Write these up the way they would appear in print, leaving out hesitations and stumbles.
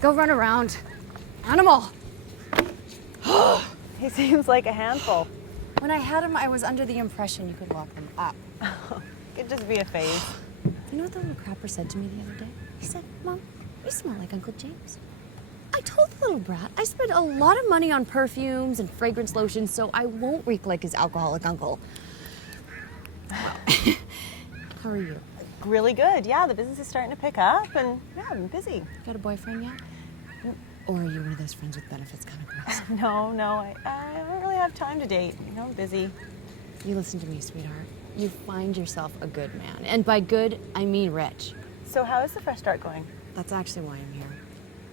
Go run around. Animal! He seems like a handful. When I had him, I was under the impression you could lock them up. Could just be a phase. You know what the little crapper said to me the other day? He said, Mom, you smell like Uncle James. I told the little brat I spent a lot of money on perfumes and fragrance lotions so I won't reek like his alcoholic uncle. How are you? Really good. Yeah, the business is starting to pick up and yeah, I'm busy. Got a boyfriend yet? Or are you one of those friends with benefits kind of girls? No, I don't really have time to date. You know, I'm busy. You listen to me, sweetheart. You find yourself a good man. And by good, I mean rich. So how is the fresh start going? That's actually why I'm here.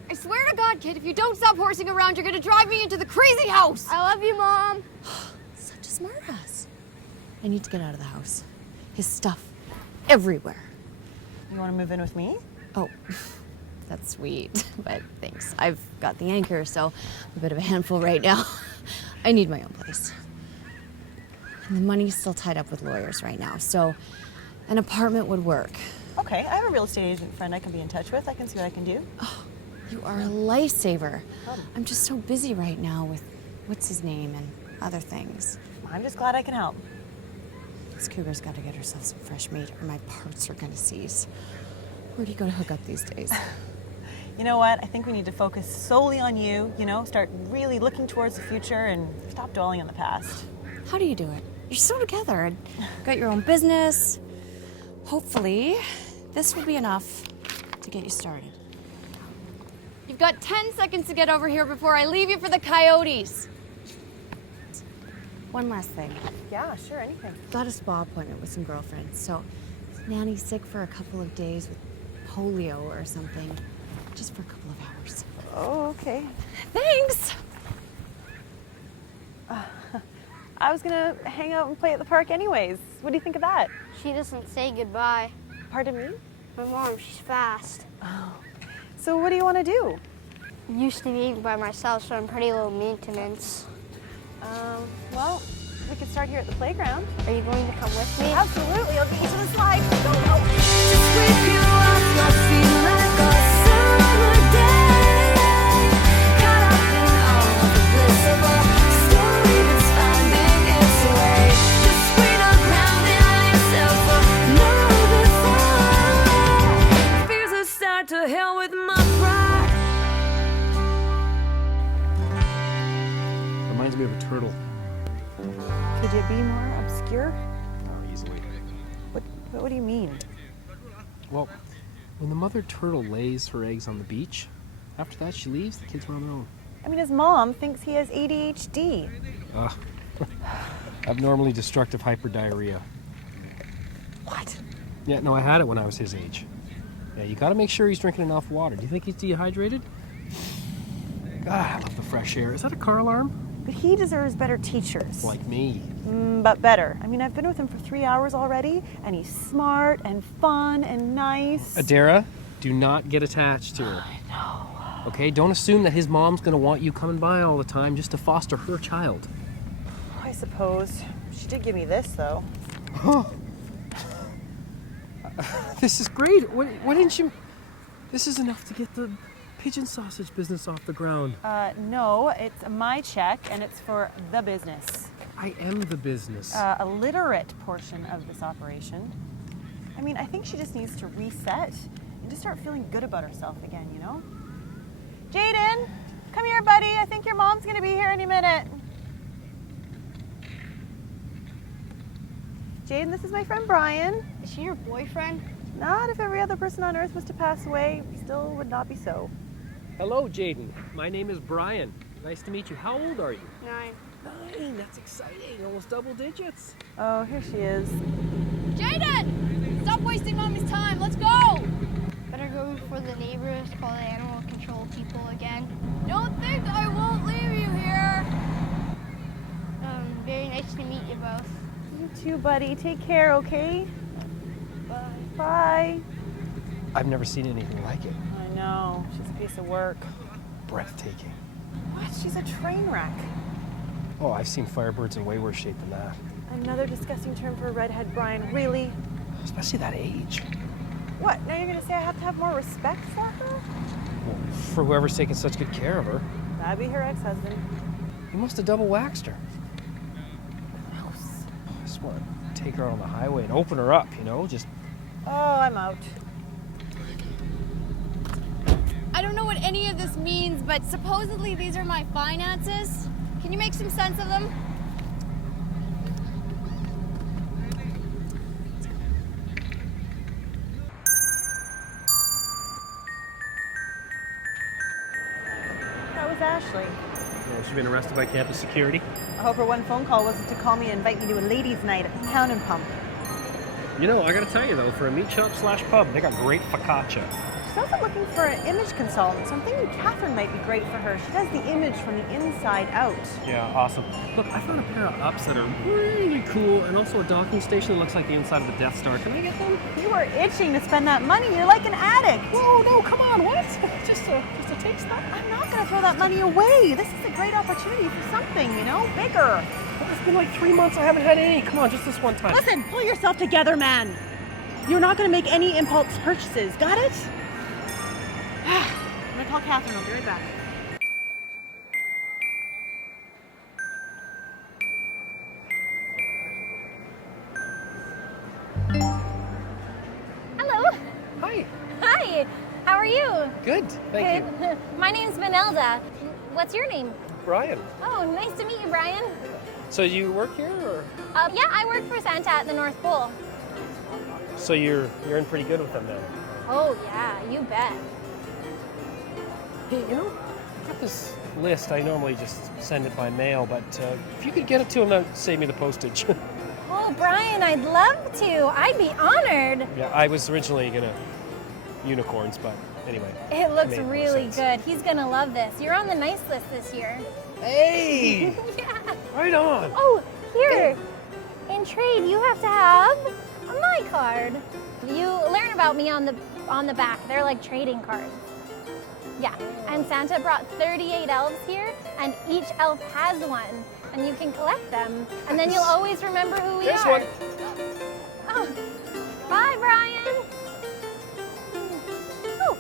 I swear to God, kid, if you don't stop horsing around, you're gonna drive me into the crazy house! I love you, Mom. Such a smart ass. I need to get out of the house. His stuff everywhere. You want to move in with me? Oh, that's sweet, but thanks. I've got the anchor, so I'm a bit of a handful right now. I need my own place. And the money's still tied up with lawyers right now, so an apartment would work. Okay, I have a real estate agent friend I can be in touch with. I can see what I can do. Oh, you are a lifesaver. I'm just so busy right now with what's his name and other things. I'm just glad I can help. This Cougar's got to get herself some fresh meat or my parts are going to seize. Where do you go to hook up these days? You know what? I think we need to focus solely on you, start really looking towards the future and stop dwelling on the past. How do you do it? You're so together and got your own business. Hopefully, this will be enough to get you started. You've got 10 seconds to get over here before I leave you for the coyotes. One last thing. Yeah, sure, anything. Got a spa appointment with some girlfriends, so Nanny's sick for a couple of days with polio or something, just for a couple of hours. Oh, okay. Thanks! I was gonna hang out and play at the park anyways. What do you think of that? She doesn't say goodbye. Pardon me? My mom, she's fast. Oh. So what do you want to do? Used to be by myself, so I'm pretty low maintenance. Well, we could start here at the playground. Are you going to come with me? Absolutely, I'll get you to the slide. Go, go. To sweep you off your feet like a summer day. Caught up in all of the bliss of a story that's finding its way. Just wait around and let yourself another fall. Fears aside, to hell with my pride. Reminds me of a turtle. Could you be more obscure? Oh, easily. What do you mean? Well, when the mother turtle lays her eggs on the beach, after that she leaves, the kids are on their own. I mean, his mom thinks he has ADHD. Abnormally destructive hyperdiarrhea. What? Yeah, no, I had it when I was his age. Yeah, you gotta make sure he's drinking enough water. Do you think he's dehydrated? God, I love the fresh air. Is that a car alarm? But he deserves better teachers. Like me. But better. I mean, I've been with him for 3 hours already, and he's smart and fun and nice. Adera, do not get attached to her. I know. Okay, don't assume that his mom's gonna want you coming by all the time just to foster her child. I suppose. She did give me this, though. Oh. This is great. Why didn't you... This is enough to get the pigeon sausage business off the ground. No, it's my check, and it's for the business. I am the business. A literate portion of this operation. I mean, I think she just needs to reset and just start feeling good about herself again, you know? Jaden, come here, buddy. I think your mom's gonna be here any minute. Jaden, this is my friend Brian. Is she your boyfriend? Not if every other person on earth was to pass away, still would not be so. Hello, Jaden. My name is Brian. Nice to meet you. How old are you? 9. 9. That's exciting. Almost double digits. Oh, here she is. Jaden! Stop wasting Mommy's time. Let's go! Better go before the neighbors call the animal control people again. Don't think I won't leave you here. Very nice to meet you both. You too, buddy. Take care, okay? Bye. Bye. I've never seen anything like it. I know. She's a piece of work. Breathtaking. What? She's a train wreck. Oh, I've seen Firebirds in way worse shape than that. Another disgusting term for a redhead, Brian. Really? Especially that age. What? Now you're going to say I have to have more respect for her? Well, for whoever's taking such good care of her. That'd be her ex-husband. He must have double waxed her. Gross. I just want to take her out on the highway and open her up, you know? Just. Oh, I'm out. I don't know what any of this means, but supposedly these are my finances. Can you make some sense of them? That was Ashley. She's been arrested by campus security. I hope her one phone call wasn't to call me and invite me to a ladies' night at the Pound and Pump. You know, I gotta tell you though, for a meat shop / pub, they got great focaccia. She's also looking for an image consultant, so I'm thinking Catherine might be great for her. She does the image from the inside out. Yeah, awesome. Look, I found a pair of ups that are really cool, and also a docking station that looks like the inside of the Death Star. Can I get them? You are itching to spend that money. You're like an addict. Whoa, no, come on, what? Just a taste stuff? I'm not going to throw that money away. This is a great opportunity for something, you know, bigger. Well, it's been like 3 months, I haven't had any. Come on, just this one time. Listen, pull yourself together, man. You're not going to make any impulse purchases. Got it? I'm going to call Catherine. I'll be right back. Hello. Hi. Hi. How are you? Good, thank you. Good. My name's Vanelda. What's your name? Brian. Oh, nice to meet you, Brian. So you work here, or? Yeah, I work for Santa at the North Pole. So you're in pretty good with them then? Oh, yeah, you bet. Hey, you know, I got this list. I normally just send it by mail, but if you could get it to him, that would save me the postage. Oh, Brian, I'd love to. I'd be honored. Yeah, I was originally gonna unicorns, but anyway. It looks made more really sense. good. He's gonna love this. You're on the nice list this year. Hey! Yeah. Right on! Oh, here. In trade, you have to have a my card. You learn about me on the back. They're like trading cards. Yeah, and Santa brought 38 elves here, and each elf has one, and you can collect them, and then you'll always remember who we There's are. one. Oh. Bye, Brian. Oh.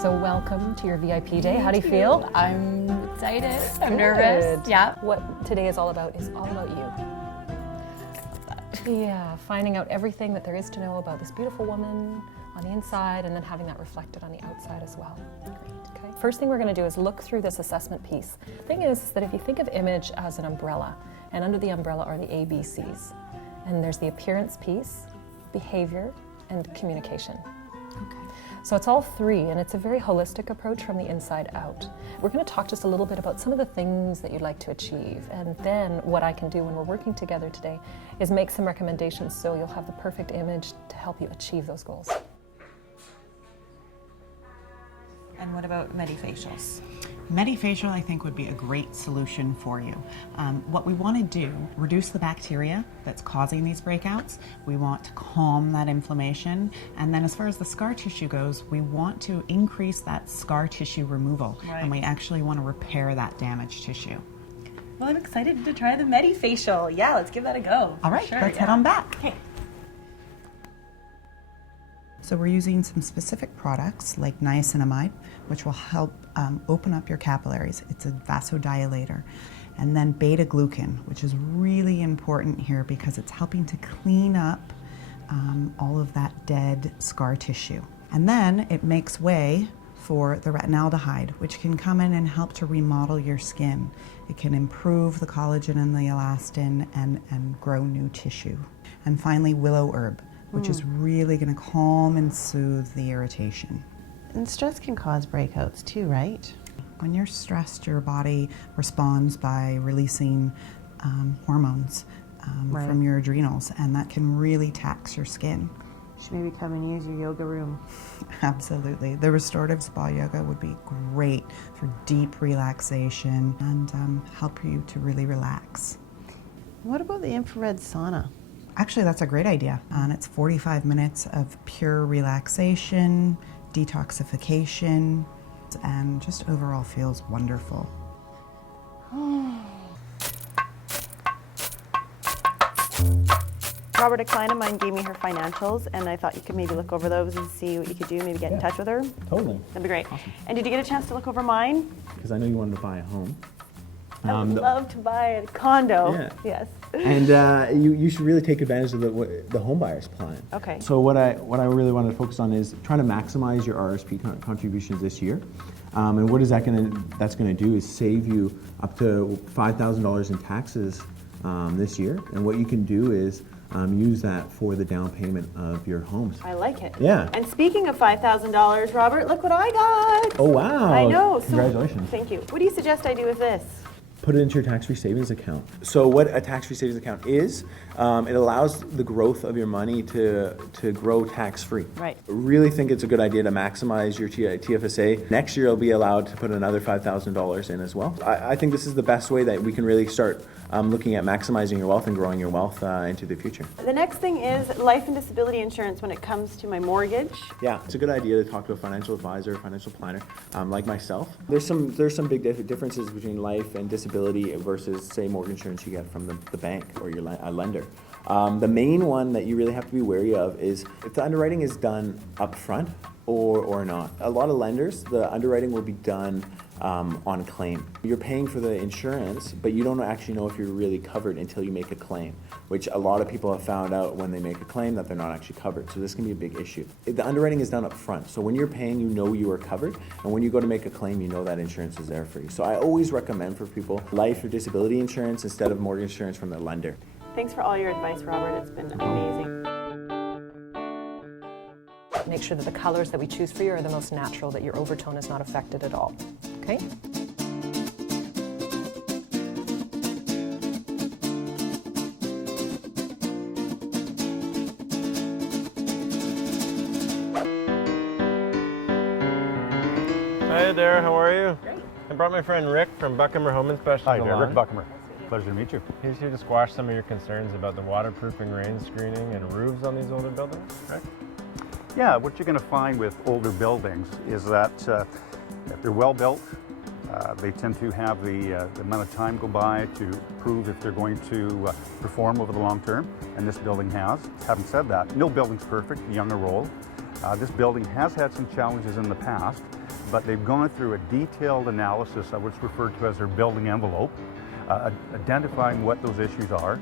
So welcome to your VIP day. How do you feel? I'm excited. I'm Good. nervous. Yeah. What today is all about you. Yeah, finding out everything that there is to know about this beautiful woman on the inside and then having that reflected on the outside as well. Great. Okay. First thing we're going to do is look through this assessment piece. The thing is that if you think of image as an umbrella, and under the umbrella are the ABCs, and there's the appearance piece, behavior, and communication. Okay. So it's all three, and it's a very holistic approach from the inside out. We're going to talk just a little bit about some of the things that you'd like to achieve, and then what I can do when we're working together today is make some recommendations so you'll have the perfect image to help you achieve those goals. And what about medifacials? Medifacial, I think, would be a great solution for you. What we want to do, reduce the bacteria that's causing these breakouts. We want to calm that inflammation. And then as far as the scar tissue goes, we want to increase that scar tissue removal. Right. And we actually want to repair that damaged tissue. Well, I'm excited to try the medifacial. Yeah, let's give that a go. All right, Sure, let's yeah. head on back. Okay. So we're using some specific products like niacinamide, which will help open up your capillaries. It's a vasodilator. And then beta-glucan, which is really important here because it's helping to clean up all of that dead scar tissue. And then it makes way for the retinaldehyde, which can come in and help to remodel your skin. It can improve the collagen and the elastin and grow new tissue. And finally, willow herb, which is really going to calm and soothe the irritation. And stress can cause breakouts too, right? When you're stressed, your body responds by releasing hormones Right. from your adrenals, and that can really tax your skin. You should maybe come and use your yoga room. Absolutely. The restorative spa yoga would be great for deep relaxation and help you to really relax. What about the infrared sauna? Actually, that's a great idea. And it's 45 minutes of pure relaxation, detoxification, and just overall feels wonderful. Robert, a client of mine gave me her financials, and I thought you could maybe look over those and see what you could do, maybe get in touch with her. Totally. That'd be great. And did you get a chance to look over mine? Because I know you wanted to buy a home. I would love to buy a condo. Yeah. Yes. And you should really take advantage of the home buyer's plan. Okay. So what I really wanted to focus on is trying to maximize your RSP contributions this year. And what is that's going to do is save you up to $5,000 in taxes this year. And what you can do is use that for the down payment of your homes. I like it. Yeah. And speaking of $5,000, Robert, look what I got. Oh wow! I know. So, Congratulations. thank you. What do you suggest I do with this? Put it into your tax-free savings account. So what a tax-free savings account is, it allows the growth of your money to grow tax-free. Right. Really think it's a good idea to maximize your TFSA. Next year you'll be allowed to put another $5,000 in as well. I think this is the best way that we can really start looking at maximizing your wealth and growing your wealth into the future. The next thing is life and disability insurance when it comes to my mortgage. Yeah, it's a good idea to talk to a financial advisor, financial planner, like myself. There's some big differences between life and disability versus, say, mortgage insurance you get from the bank or your lender. The main one that you really have to be wary of is if the underwriting is done up front or not. A lot of lenders, the underwriting will be done on claim. You're paying for the insurance, but you don't actually know if you're really covered until you make a claim, which a lot of people have found out when they make a claim that they're not actually covered. So this can be a big issue. The underwriting is done up front. So when you're paying, you know you are covered. And when you go to make a claim, you know that insurance is there for you. So I always recommend for people life or disability insurance instead of mortgage insurance from their lender. Thanks for all your advice, Robert. It's been amazing. Make sure that the colors that we choose for you are the most natural, that your overtone is not affected at all. Okay? Hi Adera, how are you? Great. I brought my friend Rick from Buckamer Home Inspections Hi, along. Rick Buckamer. Pleasure to meet you. He's here to squash some of your concerns about the waterproofing, rain screening, and roofs on these older buildings, right? Yeah, what you're going to find with older buildings is that if they're well built, they tend to have the amount of time go by to prove if they're going to perform over the long term, and this building has. Having said that, no building's perfect, young or old. This building has had some challenges in the past, but they've gone through a detailed analysis of what's referred to as their building envelope, identifying what those issues are,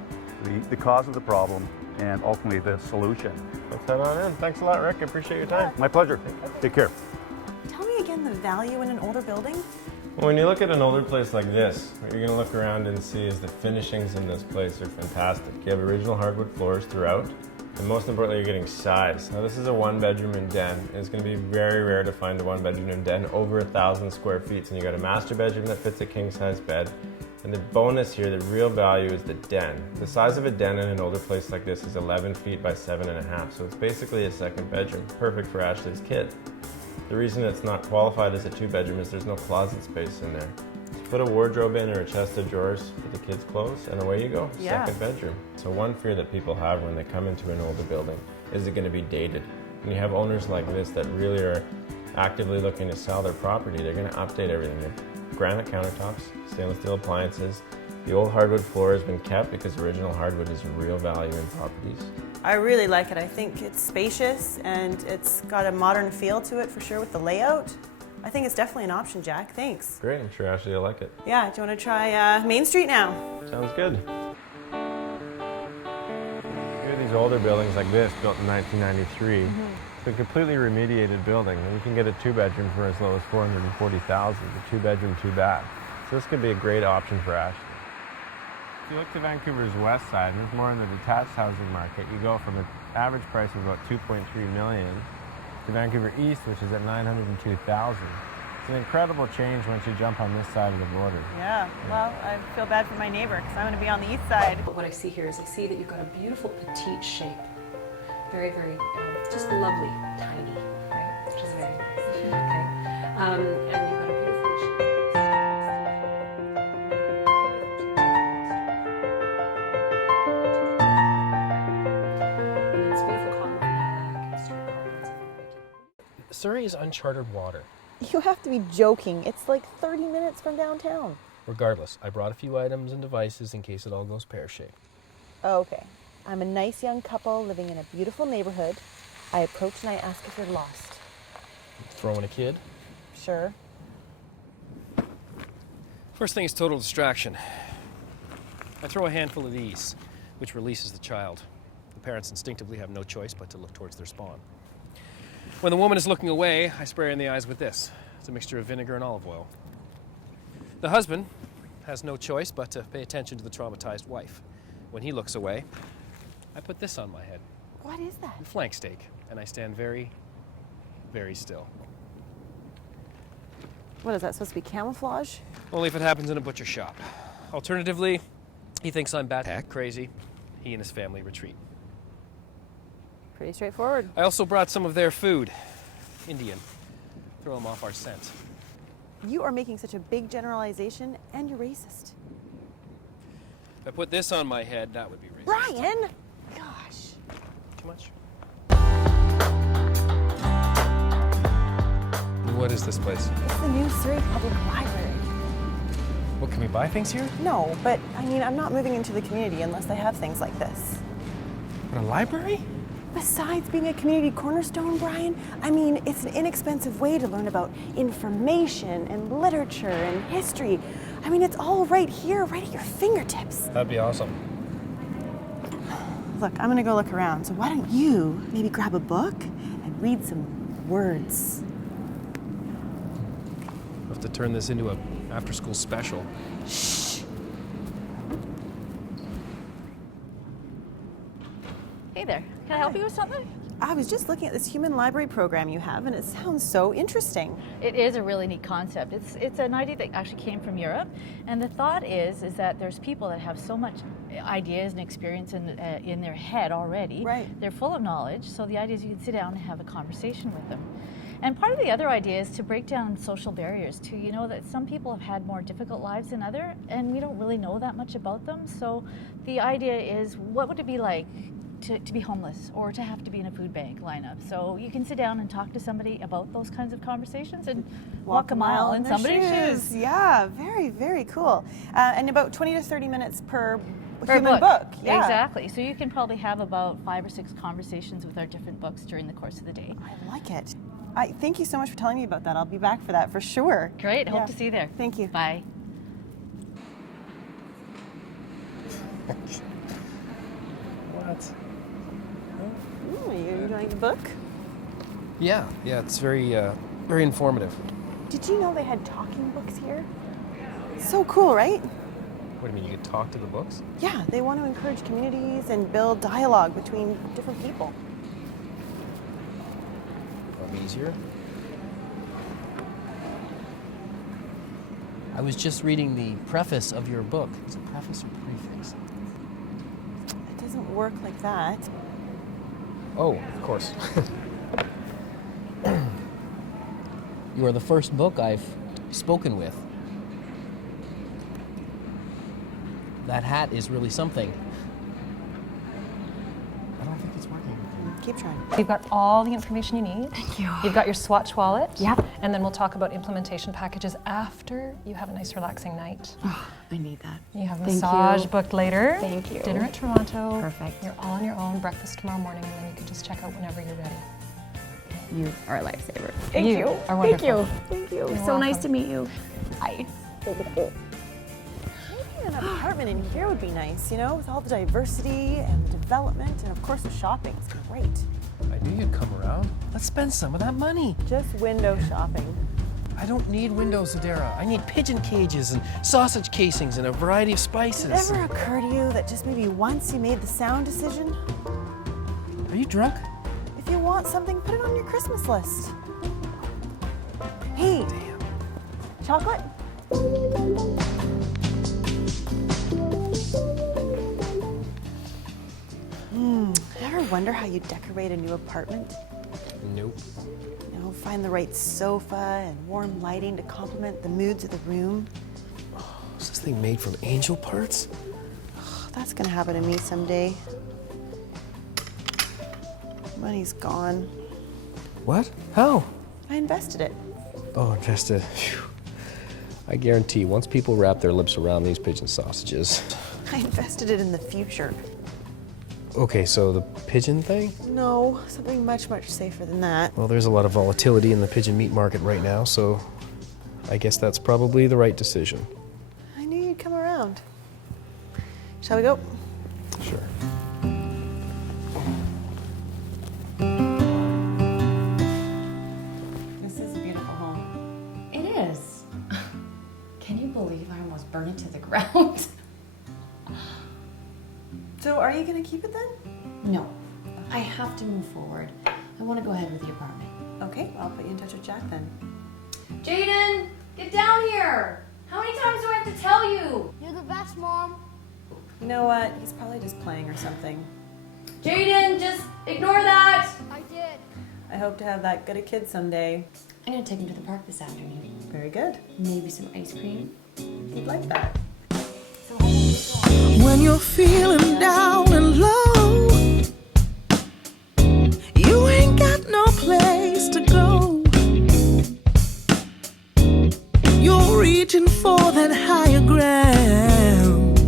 the cause of the problem, and ultimately the solution. Let's head on in. Thanks a lot, Rick. I appreciate your time. My pleasure. Take care. Tell me again the value in an older building? When you look at an older place like this, what you're going to look around and see is the finishings in this place are fantastic. You have original hardwood floors throughout, and most importantly, you're getting size. Now, this is a one-bedroom and den. It's going to be very rare to find a one-bedroom and den over 1,000 square feet. And you got a master bedroom that fits a king-size bed. And the bonus here, the real value, is the den. The size of a den in an older place like this is 11 feet by 7.5, so it's basically a second bedroom, perfect for Ashley's kid. The reason it's not qualified as a 2-bedroom is there's no closet space in there. Put a wardrobe in or a chest of drawers for the kids' clothes, and away you go, Yeah. second bedroom. So one fear that people have when they come into an older building, is it going to be dated? And you have owners like this that really are actively looking to sell their property, they're going to update everything. They have granite countertops, stainless steel appliances. The old hardwood floor has been kept because original hardwood is real value in properties. I really like it. I think it's spacious and it's got a modern feel to it for sure with the layout. I think it's definitely an option, Jack. Thanks. Great, I'm sure Ashley will like it. Yeah, do you want to try Main Street now? Sounds good. Here are these older buildings like this, built in 1993. It's a completely remediated building, and you can get a 2-bedroom for as low as $440,000, a 2-bedroom, 2-bath. So this could be a great option for Ashley. If you look to Vancouver's west side, and it's more in the detached housing market, you go from an average price of about $2.3 million to Vancouver East, which is at $902,000. an incredible change once you jump on this side of the border. Yeah, well, I feel bad for my neighbor because I'm going to be on the east side. But what I see here is I see that you've got a beautiful petite shape. Very, very, just lovely, tiny, right? Which is very nice. Okay. And you've got a beautiful shape. And it's beautiful column flag, street columns. Surrey is uncharted water. You have to be joking. It's like 30 minutes from downtown. Regardless, I brought a few items and devices in case it all goes pear-shaped. Oh, okay. I'm a nice young couple living in a beautiful neighborhood. I approach and I ask if you're lost. Throwing a kid? Sure. First thing is total distraction. I throw a handful of these, which releases the child. The parents instinctively have no choice but to look towards their spawn. When the woman is looking away, I spray her in the eyes with this. It's a mixture of vinegar and olive oil. The husband has no choice but to pay attention to the traumatized wife. When he looks away, I put this on my head. What is that? A flank steak, and I stand very, very still. What is that, supposed to be camouflage? Only if it happens in a butcher shop. Alternatively, he thinks I'm bat crazy. He and his family retreat. Pretty straightforward. I also brought some of their food. Indian. Throw them off our scent. You are making such a big generalization, and you're racist. If I put this on my head, that would be racist. Brian! Gosh. Too much? What is this place? It's the new Surrey Public Library. What, can we buy things here? No, but I mean, I'm not moving into the community unless they have things like this. But a library? Besides being a community cornerstone, Brian, I mean, it's an inexpensive way to learn about information and literature and history. I mean, it's all right here, right at your fingertips. That'd be awesome. Look, I'm gonna go look around, so why don't you maybe grab a book and read some words? We'll have to turn this into a after-school special. Shh. Hey there. Can I help you with something? I was just looking at this human library program you have, and it sounds so interesting. It is a really neat concept. It's an idea that actually came from Europe, and the thought is that there's people that have so much ideas and experience in their head already. Right. They're full of knowledge, so the idea is you can sit down and have a conversation with them. And part of the other idea is to break down social barriers too. You know that some people have had more difficult lives than others, and we don't really know that much about them. So the idea is, what would it be like to be homeless or to have to be in a food bank lineup? So you can sit down and talk to somebody about those kinds of conversations and walk a mile in somebody's shoes. Yeah, very, very cool. And about 20 to 30 minutes per For a human book. Yeah. Exactly. So you can probably have about 5 or 6 conversations with our different books during the course of the day. I like it. Thank you so much for telling me about that. I'll be back for that for sure. Great. Hope to see you there. Thank you. Bye. What? Ooh, are you enjoying the book? Yeah, it's very, very informative. Did you know they had talking books here? So cool, right? What do you mean, you could talk to the books? Yeah, they want to encourage communities and build dialogue between different people. Probably easier. I was just reading the preface of your book. Is it preface or prefix? It doesn't work like that. Oh, of course. You are the first book I've spoken with. That hat is really something. I don't think it's working. Keep trying. You've got all the information you need. Thank you. You've got your Swatch wallet. Yep. And then we'll talk about implementation packages after you have a nice relaxing night. Oh, I need that. You have Thank massage you. booked later. Thank you. Dinner at Toronto. Perfect. You're all on your own. Breakfast tomorrow morning, and then you can just check out whenever you're ready. You are a lifesaver. Thank you. Are wonderful. Thank you. Thank you. You're So nice welcome. to meet you. Bye. Maybe an apartment in here would be nice, you know, with all the diversity and the development, and of course the shopping. It's great. I knew you'd come around. Let's spend some of that money. Just window shopping. I don't need windows, Adera. I need pigeon cages and sausage casings and a variety of spices. Did it ever occur to you that just maybe once you made the sound decision? Are you drunk? If you want something, put it on your Christmas list. Hey, chocolate? Ever wonder how you decorate a new apartment? Nope. You know, find the right sofa and warm lighting to complement the moods of the room. Is this thing made from angel parts? That's gonna happen to me someday. Money's gone. What? How? I invested it. Oh, invested. Phew. I guarantee once people wrap their lips around these pigeon sausages. I invested it in the future. Okay, so the pigeon thing? No, something much, much safer than that. Well, there's a lot of volatility in the pigeon meat market right now, so I guess that's probably the right decision. I knew you'd come around. Shall we go? Sure. This is a beautiful home. It is. Can you believe I almost burned it to the ground? So are you gonna keep it then? No, I have to move forward. I want to go ahead with the apartment. Okay, I'll put you in touch with Jack then. Jaden, get down here! How many times do I have to tell you? You're the best, Mom. You know what? He's probably just playing or something. Jaden, just ignore that! I did. I hope to have that good a kid someday. I'm going to take him to the park this afternoon. Very good. Maybe some ice cream. He'd like that. When you're feeling down and low, you ain't got no place to go. You're reaching for that higher ground.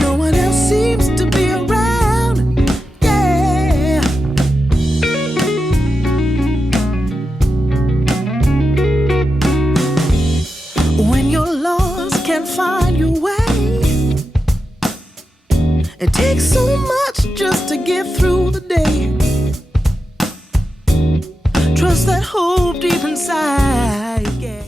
No one else seems to be around. Yeah. When you're lost, can't find your way. It takes so much just to get through the day. Trust that hope deep inside, yeah.